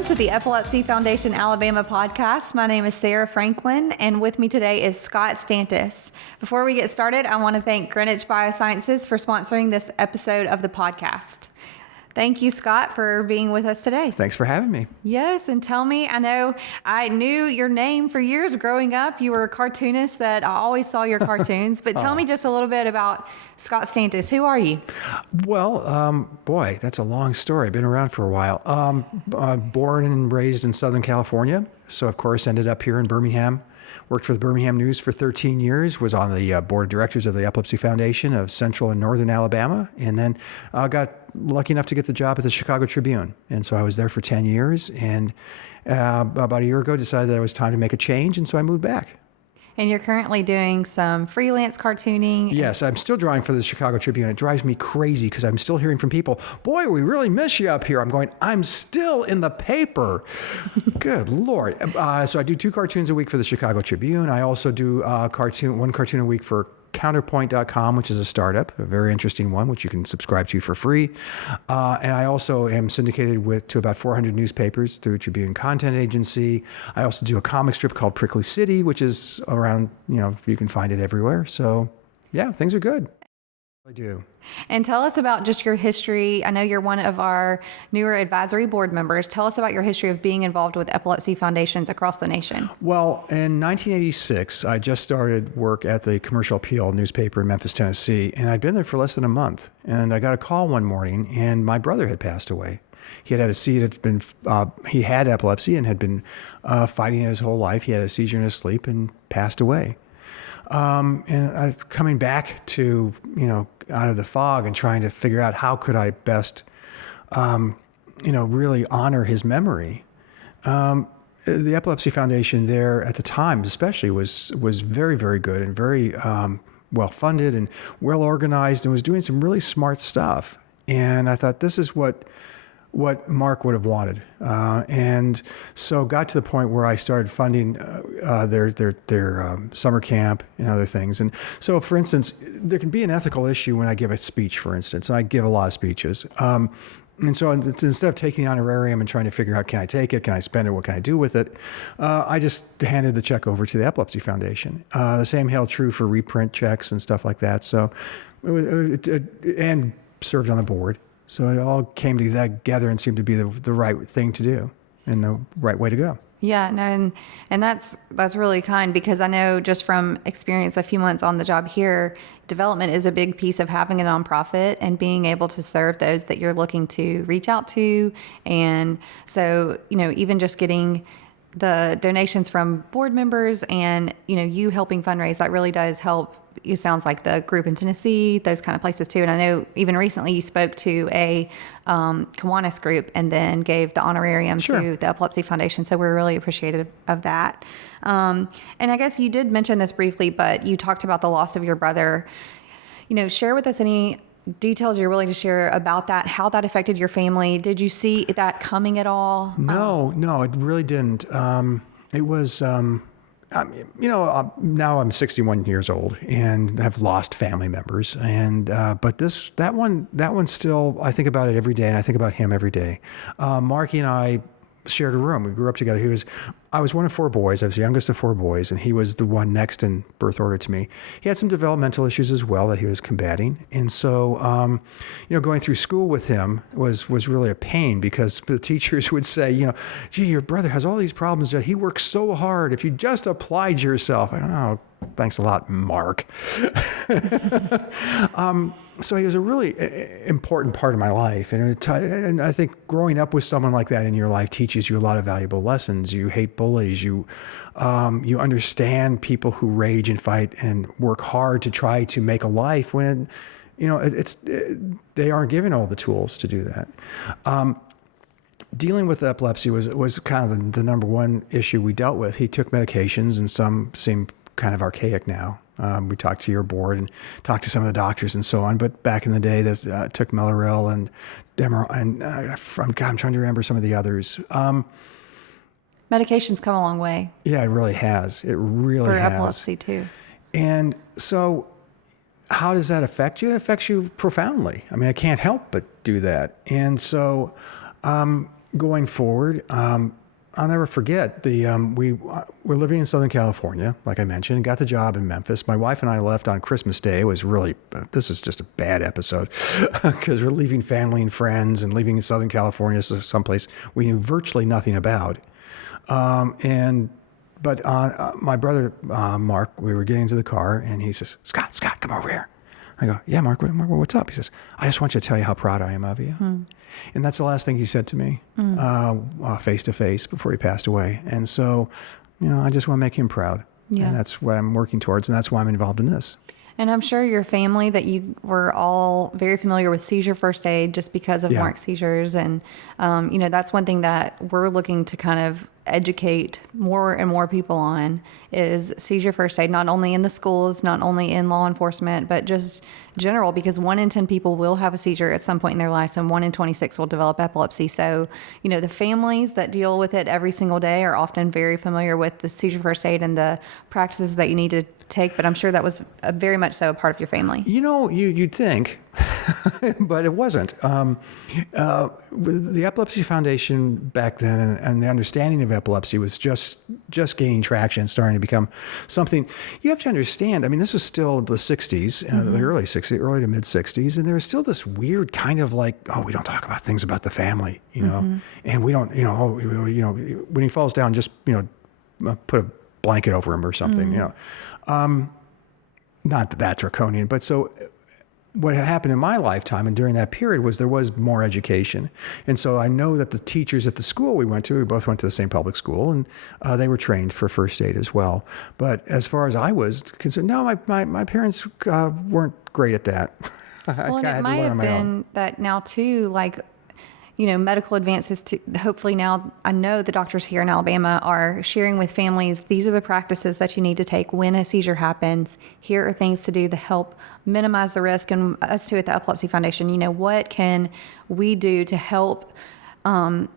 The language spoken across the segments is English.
Welcome to the Epilepsy Foundation Alabama podcast. My name is Sarah Franklin, and with me today is Scott Stantis. Before we get started, I want to thank Greenwich Biosciences for sponsoring this episode of the podcast. Thank you, Scott, for being with us today. Thanks for having me. Yes, and tell me, I know I knew your name for years growing up. You were a cartoonist that I always saw your cartoons, but tell me just a little bit about Scott Stantis. Who are you? Well, boy, that's a long story. I've been around for a while. Born and raised in Southern California, so of course ended up here in Birmingham. Worked for the Birmingham News for 13 years, was on the board of directors of the Epilepsy Foundation of Central and Northern Alabama, and then got lucky enough to get the job at the Chicago Tribune. And so I was there for 10 years, and about a year ago decided that it was time to make a change, and so I moved back. And you're currently doing some freelance cartooning. Yes, I'm still drawing for the Chicago Tribune. It drives me crazy because I'm still hearing from people, boy, we really miss you up here. I'm going, I'm still in the paper. Good Lord. So I do 2 cartoons a week for the Chicago Tribune. I also do one cartoon a week for Counterpoint.com, which is a startup, a very interesting one, which you can subscribe to for free. And I also am syndicated to about 400 newspapers through Tribune Content Agency. I also do a comic strip called Prickly City, which is around, you can find it everywhere. So yeah, things are good. I do. And tell us about just your history. I know you're one of our newer advisory board members. Tell us about your history of being involved with epilepsy foundations across the nation. Well, in 1986, I just started work at the Commercial Appeal newspaper in Memphis, Tennessee, and I'd been there for less than a month. And I got a call one morning, and my brother had passed away. He had he had epilepsy and had been fighting it his whole life. He had a seizure in his sleep and passed away. And coming back to, out of the fog and trying to figure out how could I best, really honor his memory. The Epilepsy Foundation there at the time especially was very, very good and very well funded and well organized and was doing some really smart stuff. And I thought, this is what Mark would have wanted. And so got to the point where I started funding their summer camp and other things. And so, for instance, there can be an ethical issue when I give a speech, for instance. And I give a lot of speeches. And so instead of taking the honorarium and trying to figure out, can I take it? Can I spend it? What can I do with it? I just handed the check over to the Epilepsy Foundation. The same held true for reprint checks and stuff like that. So, and served on the board. So it all came together and seemed to be the right thing to do and the right way to go. Yeah, no, and that's really kind, because I know just from experience a few months on the job here, development is a big piece of having a nonprofit and being able to serve those that you're looking to reach out to. And so, even just getting the donations from board members and, you helping fundraise, that really does help. It sounds like the group in Tennessee, those kind of places too. And I know even recently you spoke to a Kiwanis group and then gave the honorarium to the Epilepsy Foundation. So we're really appreciative of that. And I guess you did mention this briefly, but you talked about the loss of your brother. Share with us any details you're willing to share about that, how that affected your family. Did you see that coming at all? No, it really didn't. It was... now I'm 61 years old and have lost family members, and but that one still, I think about it every day, and I think about him every day. Marky and I shared a room. We grew up together. I was one of 4 boys. I was the youngest of 4 boys, and he was the one next in birth order to me. He had some developmental issues as well that he was combating. And so, going through school with him was really a pain, because the teachers would say, gee, your brother has all these problems that he works so hard. If you just applied yourself. I don't know. Thanks a lot, Mark. So he was a really important part of my life. And I think growing up with someone like that in your life teaches you a lot of valuable lessons. You hate bullies. You understand people who rage and fight and work hard to try to make a life when, they aren't given all the tools to do that. Dealing with epilepsy was kind of the number one issue we dealt with. He took medications, and some seem kind of archaic now. We talked to your board and talked to some of the doctors and so on. But back in the day, this took Mellaril and Demerol, and I'm trying to remember some of the others. Medication's come a long way. Yeah, it really has. It really has. For epilepsy too. And so how does that affect you? It affects you profoundly. I mean, I can't help but do that. And so going forward, I'll never forget we were living in Southern California, like I mentioned, and got the job in Memphis. My wife and I left on Christmas Day. It was really, this was just a bad episode because we're leaving family and friends and leaving in Southern California, so someplace we knew virtually nothing about. But my brother, Mark, we were getting into the car and he says, Scott, come over here. I go, yeah, Mark, what's up? He says, I just want you to tell you how proud I am of you. And that's the last thing he said to me, face to face before he passed away. And so, I just want to make him proud. Yeah. And that's what I'm working towards. And that's why I'm involved in this. And I'm sure your family, that you were all very familiar with seizure first aid just because of Mark's seizures. And, that's one thing that we're looking to kind of educate more and more people on is seizure first aid, not only in the schools, not only in law enforcement, but just general, because 1 in 10 people will have a seizure at some point in their lives and 1 in 26 will develop epilepsy. So, the families that deal with it every single day are often very familiar with the seizure first aid and the practices that you need to take, but I'm sure that was very much so a part of your family. You'd think, but it wasn't. The Epilepsy Foundation back then and the understanding of epilepsy was just gaining traction, starting to become something. You have to understand, this was still the 60s, the early 60s, early to mid 60s, and there was still this weird kind of like, we don't talk about things about the family, and we don't, when he falls down, just, put a blanket over him or something, not that draconian, but so what had happened in my lifetime and during that period was there was more education. And so I know that the teachers at the school we both went to the same public school, and they were trained for first aid as well. But as far as I was concerned, no, my parents weren't great at that. Well, and it might have been that now too, like, medical advances to hopefully now I know the doctors here in Alabama are sharing with families, these are the practices that you need to take when a seizure happens. Here are things to do to help minimize the risk. And us too at the Epilepsy Foundation, what can we do to help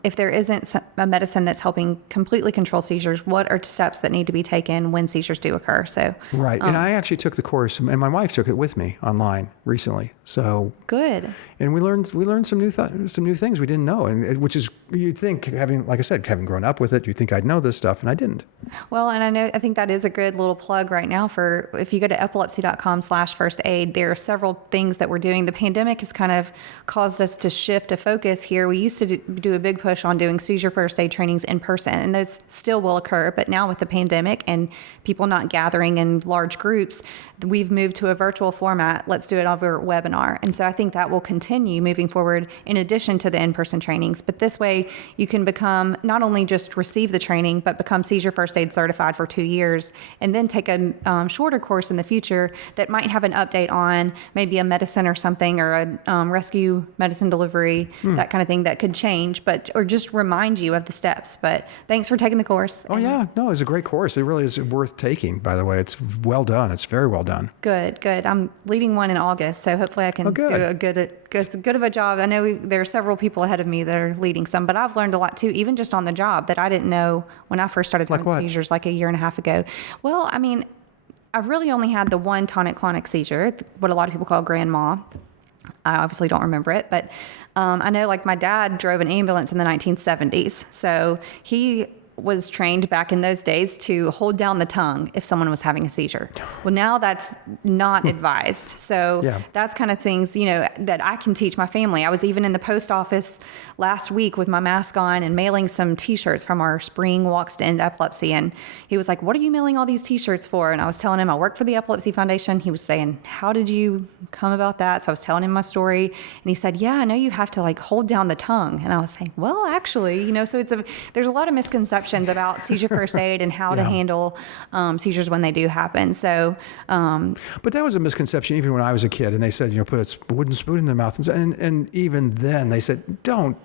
if there isn't a medicine that's helping completely control seizures, what are steps that need to be taken when seizures do occur? So right, and I actually took the course, and my wife took it with me online recently. So good. And we learned some new things we didn't know, and which is, you'd think, having grown up with it, you'd think I'd know this stuff, and I didn't. Well, and I think that is a good little plug right now for if you go to epilepsy.com/first aid, there are several things that we're doing. The pandemic has kind of caused us to shift a focus here. We used to do a big push on doing seizure first aid trainings in person, and those still will occur. But now with the pandemic and people not gathering in large groups, we've moved to a virtual format. Let's do it over webinar. And so I think that will continue moving forward in addition to the in-person trainings. But this way you can become, not only just receive the training, but become seizure first aid certified for 2 years, and then take a shorter course in the future that might have an update on maybe a medicine or something, or a rescue medicine delivery, that kind of thing that could change, or just remind you of the steps. But thanks for taking the course. Oh yeah, no, it's a great course. It really is worth taking, by the way. It's well done. It's very well done. Good. I'm leading one in August, so hopefully I can do a good of a job. I know there are several people ahead of me that are leading some, but I've learned a lot too, even just on the job, that I didn't know when I first started having seizures like a year and a half ago. Well, I've really only had the one tonic-clonic seizure, what a lot of people call grand mal. I obviously don't remember it, but I know, like, my dad drove an ambulance in the 1970s, so he was trained back in those days to hold down the tongue if someone was having a seizure. Well, now that's not advised. So that's kind of things, that I can teach my family. I was even in the post office last week with my mask on and mailing some T-shirts from our Spring Walks to End Epilepsy. And he was like, what are you mailing all these T-shirts for? And I was telling him I work for the Epilepsy Foundation. He was saying, how did you come about that? So I was telling him my story. And he said, yeah, I know you have to hold down the tongue. And I was saying, well, actually, so there's a lot of misconceptions about seizure first aid and how to handle seizures when they do happen. So, but that was a misconception even when I was a kid, and they said, put a wooden spoon in their mouth, and even then they said, don't,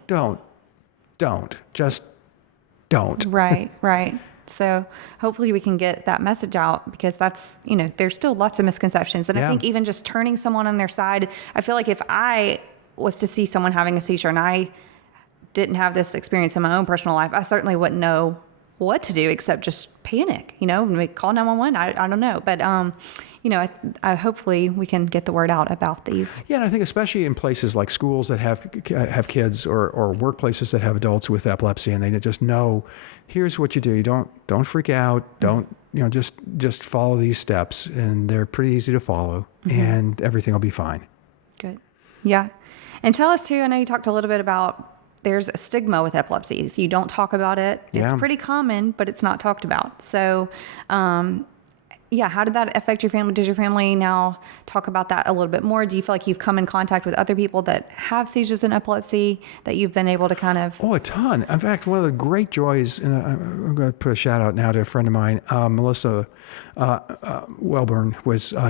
just don't. Right. So hopefully we can get that message out, because that's, there's still lots of misconceptions. And I think even just turning someone on their side, I feel like if I was to see someone having a seizure and I didn't have this experience in my own personal life, I certainly wouldn't know what to do except just panic, call 911. I don't know. But, I hopefully we can get the word out about these. Yeah, and I think especially in places like schools that have kids or workplaces that have adults with epilepsy, and they just know, here's what you do. You don't freak out. Don't, just follow these steps, and they're pretty easy to follow, and everything will be fine. Good. Yeah. And tell us too, I know you talked a little bit about there's a stigma with epilepsy. So you don't talk about it. It's pretty common, but it's not talked about. So, how did that affect your family? Does your family now talk about that a little bit more? Do you feel like you've come in contact with other people that have seizures and epilepsy that you've been able to kind of... Oh, a ton. In fact, one of the great joys, and I'm going to put a shout out now to a friend of mine, Melissa Welburn,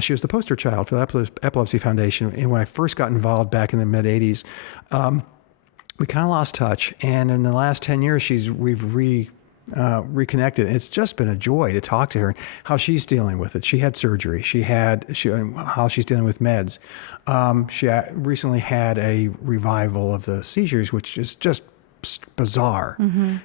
she was the poster child for the Epilepsy Foundation. And when I first got involved back in the mid 80s, we kind of lost touch. And in the last 10 years, we've reconnected. It's just been a joy to talk to her, how she's dealing with it. She had surgery. How she's dealing with meds. She recently had a revival of the seizures, which is just bizarre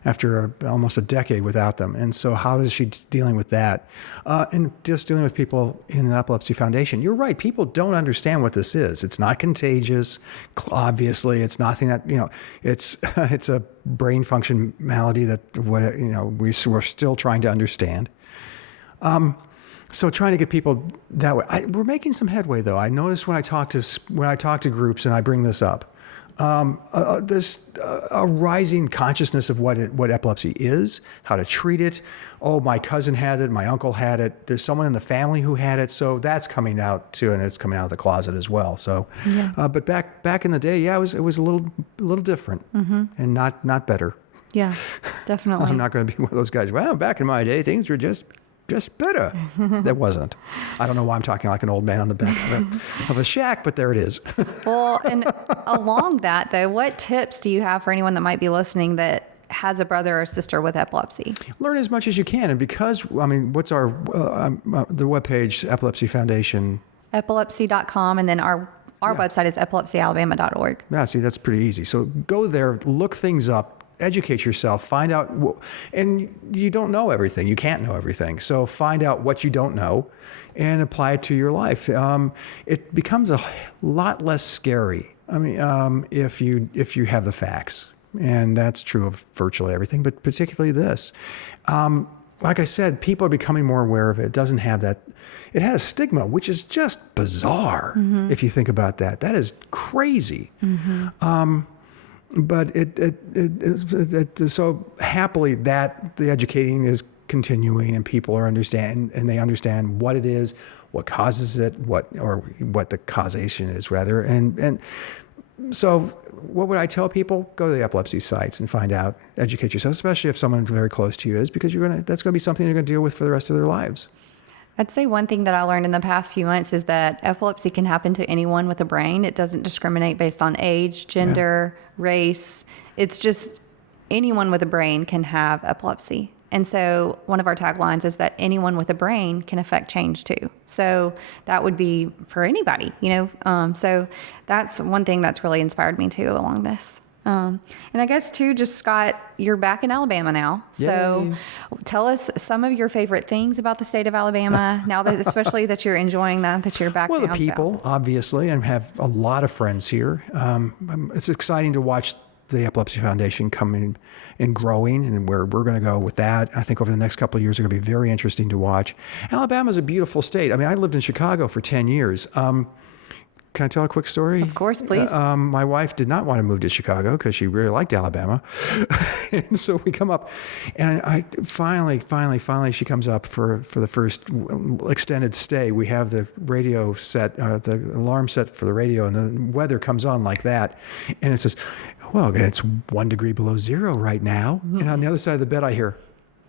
after almost a decade without them. And so how is she dealing with that? And just dealing with people in the Epilepsy Foundation. You're right. People don't understand what this is. It's not contagious. Obviously, it's nothing that, it's a brain function malady that, we're still trying to understand. So trying to get people that way. We're making some headway, though. I noticed when I talk to groups, and I bring this up, there's a rising consciousness of what epilepsy is, how to treat it. Oh, my cousin had it, my uncle had it. There's someone in the family who had it, so that's coming out too, and it's coming out of the closet as well. So, but back in the day, it was a little different, and not better. Yeah, definitely. I'm not going to be one of those guys. Well, back in my day, things were just better. That wasn't. I don't know why I'm talking like an old man on the back of a shack, but there it is. Well, and along that, though, what tips do you have for anyone that might be listening that has a brother or sister with epilepsy? Learn as much as you can. And because, what's our the webpage, Epilepsy Foundation? Epilepsy.com, and then our website is epilepsyalabama.org. Yeah, see, that's pretty easy. So go there, look things up, educate yourself, find out, and you don't know everything. You can't know everything. So find out what you don't know and apply it to your life. It becomes a lot less scary. If you have the facts, and that's true of virtually everything, but particularly this. Like I said, people are becoming more aware of it. It doesn't have that. It has stigma, which is just bizarre if you think about that. That is crazy. But so happily that the educating is continuing, and people are and they understand what it is, what causes it, what the causation is rather. And so what would I tell people? Go to the epilepsy sites and find out, educate yourself, especially if someone very close to you is, because that's going to be something you're going to deal with for the rest of their lives. I'd say one thing that I learned in the past few months is that epilepsy can happen to anyone with a brain. It doesn't discriminate based on age, gender, race. It's just anyone with a brain can have epilepsy. And so one of our taglines is that anyone with a brain can affect change too. So that would be for anybody, So that's one thing that's really inspired me too along this. And I guess too, just Scott, you're back in Alabama now. So Yay. Tell us some of your favorite things about the state of Alabama now that, especially that you're enjoying that you're back. Well, the down people, south. obviously, and have a lot of friends here. It's exciting to watch the Epilepsy Foundation coming and growing, and where we're going to go with that. I think over the next couple of years are going to be very interesting to watch. Alabama's a beautiful state. I lived in Chicago for 10 years. Can I tell a quick story? Of course, please. My wife did not want to move to Chicago because she really liked Alabama. And so we come up, and I finally, she comes up for the first extended stay. We have the radio set, the alarm set for the radio, and the weather comes on like that. And it says, well, it's 1 degree below zero right now. Mm-hmm. And on the other side of the bed, I hear,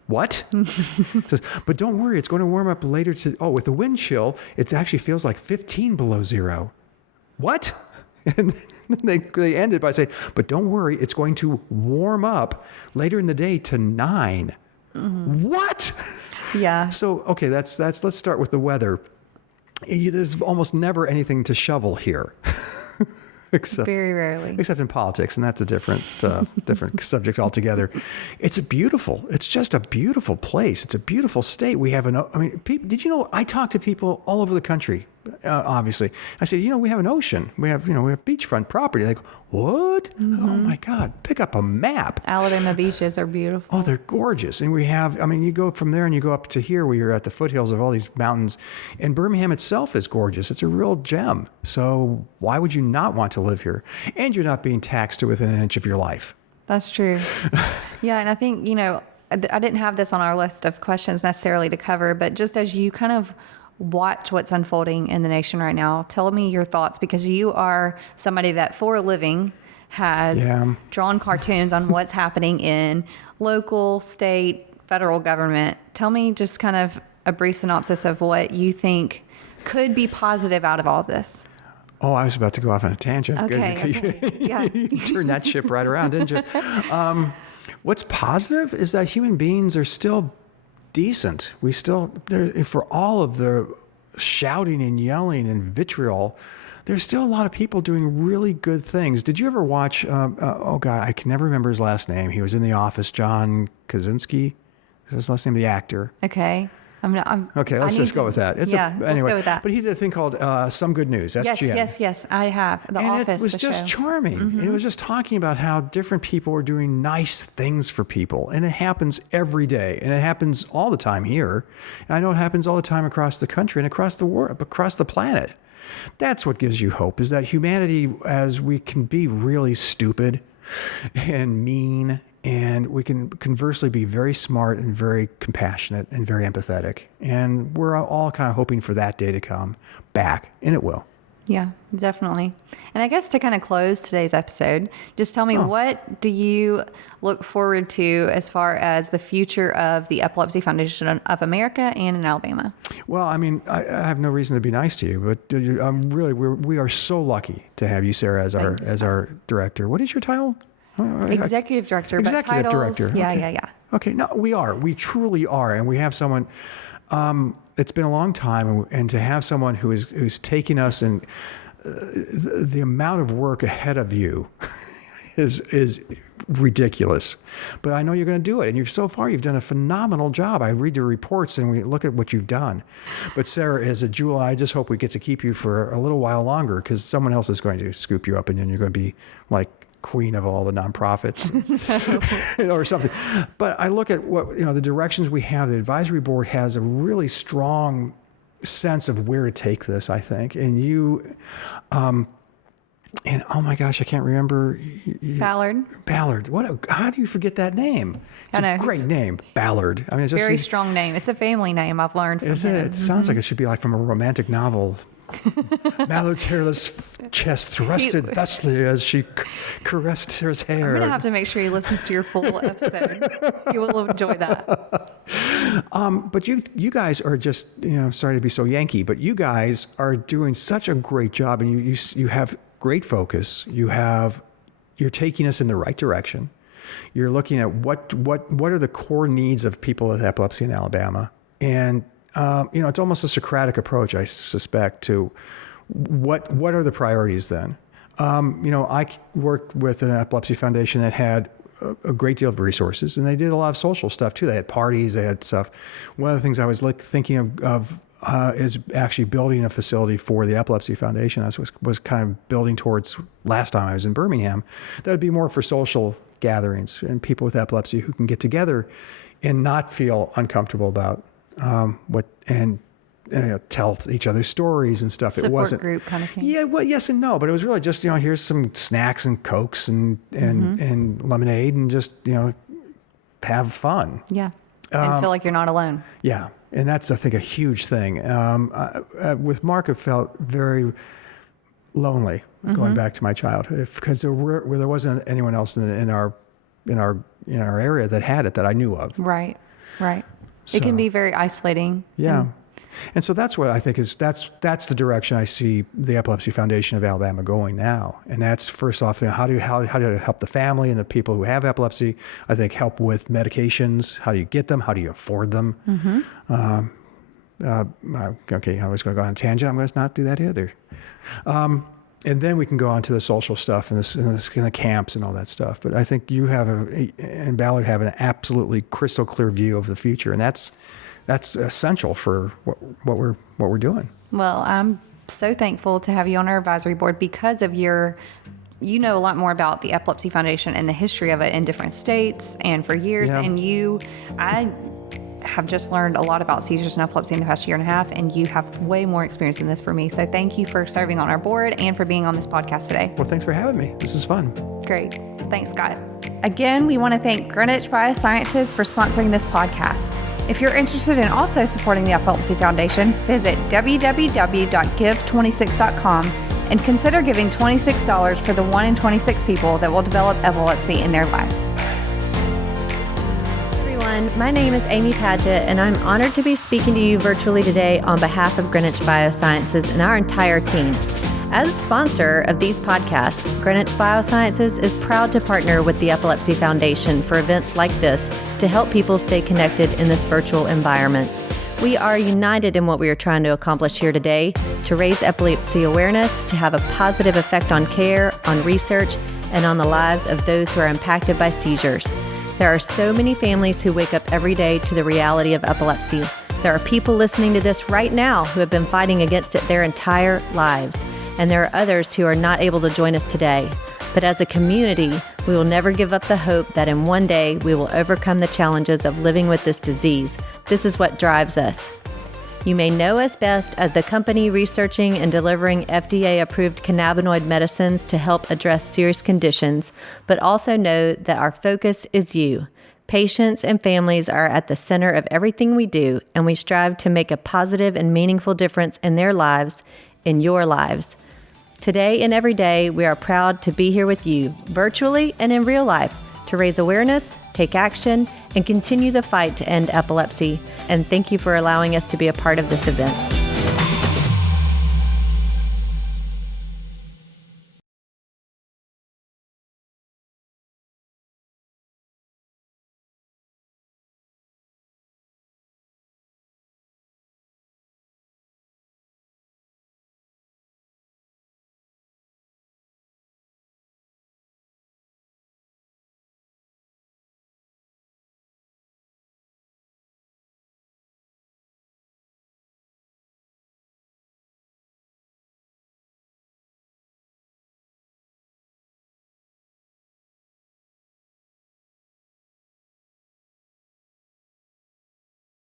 what? Says, but don't worry, it's going to warm up later with the wind chill, it actually feels like 15 below zero. What? And they ended by saying, but don't worry, it's going to warm up later in the day to 9. Mm-hmm. What? Yeah. So, okay, let's start with the weather. There's almost never anything to shovel here. except, Very rarely. except in politics, and that's a different different subject altogether. It's just a beautiful place. It's a beautiful state. We have people, did you know, I talk to people all over the country, obviously. I say, we have an ocean. We have beachfront property. They go, what? Oh my God, pick up a map. Alabama beaches are beautiful. Oh, they're gorgeous. And we have, you go from there and you go up to here where you're at the foothills of all these mountains. And Birmingham itself is gorgeous. It's a real gem. So why would you not want to live here? And you're not being taxed to within an inch of your life. That's true. Yeah, and I think, I didn't have this on our list of questions necessarily to cover, but just as you kind of watch what's unfolding in the nation right now, tell me your thoughts, because you are somebody that for a living has drawn cartoons on what's happening in local, state, federal government. Tell me just kind of a brief synopsis of what you think could be positive out of all this. Oh, I was about to go off on a tangent. Okay. Yeah. You turned that ship right around, didn't you? What's positive is that human beings are still decent. For all of the shouting and yelling and vitriol, there's still a lot of people doing really good things. Did you ever watch, oh God, I can never remember his last name. He was in The Office, John Krasinski. Is his last name the actor? Okay. Okay, let's just go with that. Let's go with that. But he did a thing called Some Good News, SGN. Yes, I have. The Office, it was just charming. Mm-hmm. It was just talking about how different people are doing nice things for people. And it happens every day. And it happens all the time here. And I know it happens all the time across the country and across the world, across the planet. That's what gives you hope, is that humanity, as we can be really stupid and mean, and we can conversely be very smart and very compassionate and very empathetic. And we're all kind of hoping for that day to come back, and it will. Yeah, definitely. And I guess to kind of close today's episode, just tell me, what do you look forward to as far as the future of the Epilepsy Foundation of America and in Alabama? Well, I have no reason to be nice to you, but we are so lucky to have you, Sarah, as our director. What is your title? Executive director. Executive but titles, director. Yeah. Okay, no, we are. We truly are, and we have someone. It's been a long time, and to have someone who's taking us, and the amount of work ahead of you is ridiculous. But I know you're going to do it, and you've done a phenomenal job. I read the reports, and we look at what you've done. But Sarah is a jewel. I just hope we get to keep you for a little while longer, because someone else is going to scoop you up, and then you're going to be like queen of all the nonprofits or something. But I look at what, the directions we have. The advisory board has a really strong sense of where to take this, I think. And and oh my gosh, I can't remember. Ballard. How do you forget that name? It's a great name, Ballard. It's just very strong name. It's a family name, I've learned from him. Is it? It sounds like it should be like from a romantic novel. Ballard's hairless chest thrusted thusly as she caressed his hair. I'm going to have to make sure he listens to your full episode. He will enjoy that. But you guys are just, sorry to be so Yankee, but you guys are doing such a great job, and you have great focus. You're taking us in the right direction. You're looking at what are the core needs of people with epilepsy in Alabama, and it's almost a Socratic approach, I suspect, to what are the priorities then. I worked with an epilepsy foundation that had a great deal of resources, and they did a lot of social stuff too. They had parties, they had stuff. One of the things I was thinking of is actually building a facility for the Epilepsy Foundation. That's what was kind of building towards last time I was in Birmingham. That would be more for social gatherings and people with epilepsy who can get together and not feel uncomfortable about tell each other stories and stuff. Support it wasn't group kind of thing. Yeah, well, yes and no, but it was really just here's some snacks and Cokes and lemonade, and just have fun. Yeah, and feel like you're not alone. Yeah, and that's, I think, a huge thing. With Mark, it felt very lonely going back to my childhood, because there wasn't anyone else in our area that had it that I knew of. Right. So, it can be very isolating. Yeah. And so that's what I think that's the direction I see the Epilepsy Foundation of Alabama going now. And that's, first off, how do you help the family and the people who have epilepsy? I think help with medications. How do you get them? How do you afford them? Okay, I was going to go on a tangent. I'm going to not do that either. And then we can go on to the social stuff and the camps and all that stuff. But I think you and Ballard have an absolutely crystal clear view of the future, and that's essential for what we're doing. Well, I'm so thankful to have you on our advisory board because of you know a lot more about the Epilepsy Foundation and the history of it in different states and for years. Yeah. And I have just learned a lot about seizures and epilepsy in the past year and a half, and you have way more experience in this for me. So thank you for serving on our board and for being on this podcast today. Well, thanks for having me. This is fun. Great. Thanks, Scott. Again, we want to thank Greenwich Biosciences for sponsoring this podcast. If you're interested in also supporting the Epilepsy Foundation, visit www.give26.com and consider giving $26 for the 1 in 26 people that will develop epilepsy in their lives. My name is Amy Padgett, and I'm honored to be speaking to you virtually today on behalf of Greenwich Biosciences and our entire team. As a sponsor of these podcasts, Greenwich Biosciences is proud to partner with the Epilepsy Foundation for events like this to help people stay connected in this virtual environment. We are united in what we are trying to accomplish here today, to raise epilepsy awareness, to have a positive effect on care, on research, and on the lives of those who are impacted by seizures. There are so many families who wake up every day to the reality of epilepsy. There are people listening to this right now who have been fighting against it their entire lives. And there are others who are not able to join us today. But as a community, we will never give up the hope that in one day we will overcome the challenges of living with this disease. This is what drives us. You may know us best as the company researching and delivering FDA-approved cannabinoid medicines to help address serious conditions, but also know that our focus is you. Patients and families are at the center of everything we do, and we strive to make a positive and meaningful difference in their lives, in your lives. Today and every day, we are proud to be here with you, virtually and in real life, to raise awareness, take action, and continue the fight to end epilepsy. And thank you for allowing us to be a part of this event.